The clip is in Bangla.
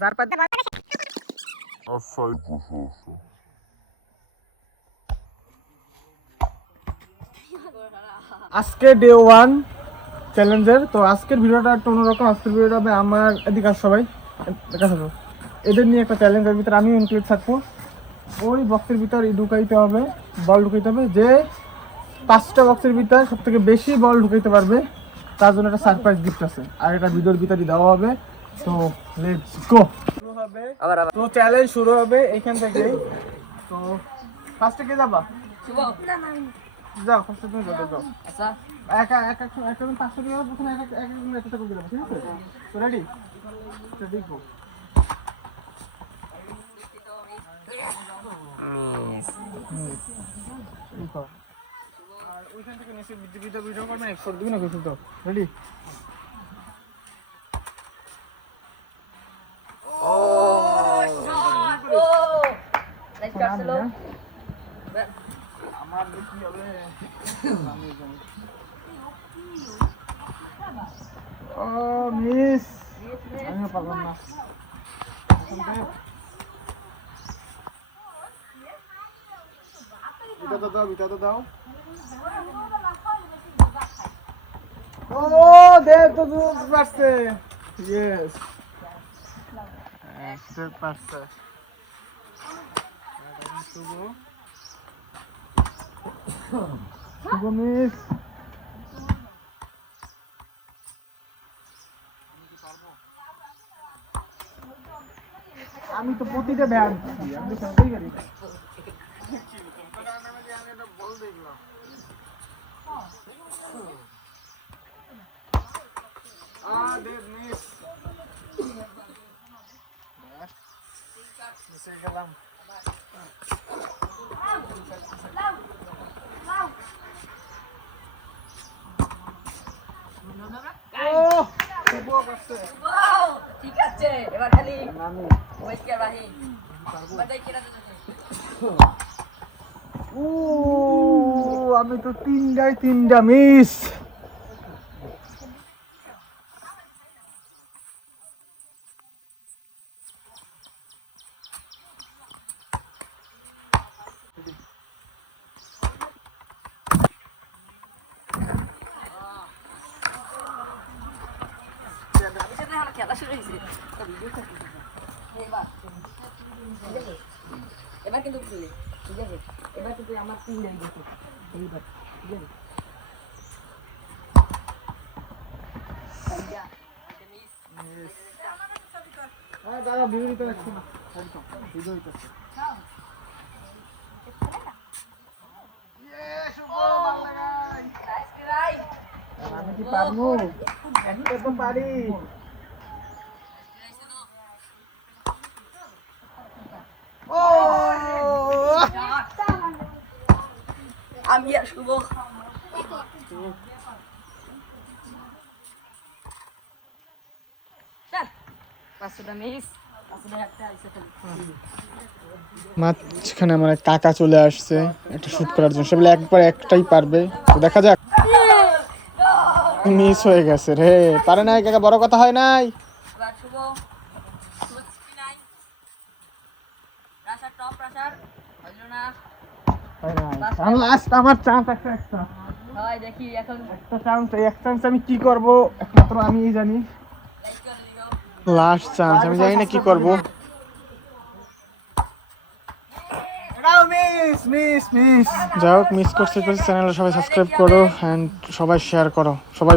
যার পাতে আজকে ডে 1 চ্যালেঞ্জের। তো আজকের ভিডিওটা একটু অন্যরকম। আজকের ভিডিওটা হবে আমার এদিকে সবাই এদের নিয়ে একটা চ্যালেঞ্জের ভিতরে আমিও ইনক্লুড থাকবো। ওই বক্সের ভিতর ঢুকাইতে হবে, বল ঢুকাইতে হবে। যে 5টা বক্সের ভিতর সব থেকে বেশি বল ঢুকাইতে পারবে তার জন্য একটা সারপ্রাইজ গিফট আছে, আর এটা ভিডিওর ভিতরে দেওয়া হবে। তো লেটস গো, শুরু হবে। তো চ্যালেঞ্জ শুরু হবে এইখান থেকে। তো ফার্স্টে কে যাবা? শুভ যাও, ফার্স্টে তুমি যাও। আচ্ছা একা একা তুমি 500 টাকা প্রথমে এক একটা করে দিলাম, ঠিক আছে? তো রেডি রেডি গো। আর ওইখান থেকে নিচে ভিডিও করবেন, এক্সপোর্ট দিবি না কিছু। তো রেডি আমার কি হবে? ও মিস, আমি পারলাম না। বিটা দাও। ও দে তো পারছে। ইয়েস, স্টেপ পারছে। শুভ মিস। আমি তো প্রতিটা ব্যায়াম আমি তো সবই করি। গেলাম ঠিক আছে, এবার খালি আমি তো তিনটা মিস। খেলা শুরু হয়েছে। এবার কিন্তু ঠিক আছে, এবার কিন্তু আমার 3 গেছে। এইবার ঠিক আছে, দাদা ভিডিওতে রাখছি না, ভিডিওতে আমি কি পারবো? একটা তো পারি। ও আমি আর শুভ মাঝখানে আমার এক কাকা চলে আসছে একটা শুট করার জন্য। সে বলে একবার একটাই পারবে, তো দেখা যাক। মিস হয়ে গেছে রে, পারে নাই কাকা, বড় কথা হয় নাই। আমার চান্স একটা দেখি এখন একটা চান্স, এই এক চান্স আমি কি করব একমাত্র আমিই জানি। লাস্ট চান্স, আমি জানি না কি করব। যাই হোক, মিস করতে চ্যানেলটা সবাই সাবস্ক্রাইব করো এন্ড সবাই শেয়ার করো, সবাই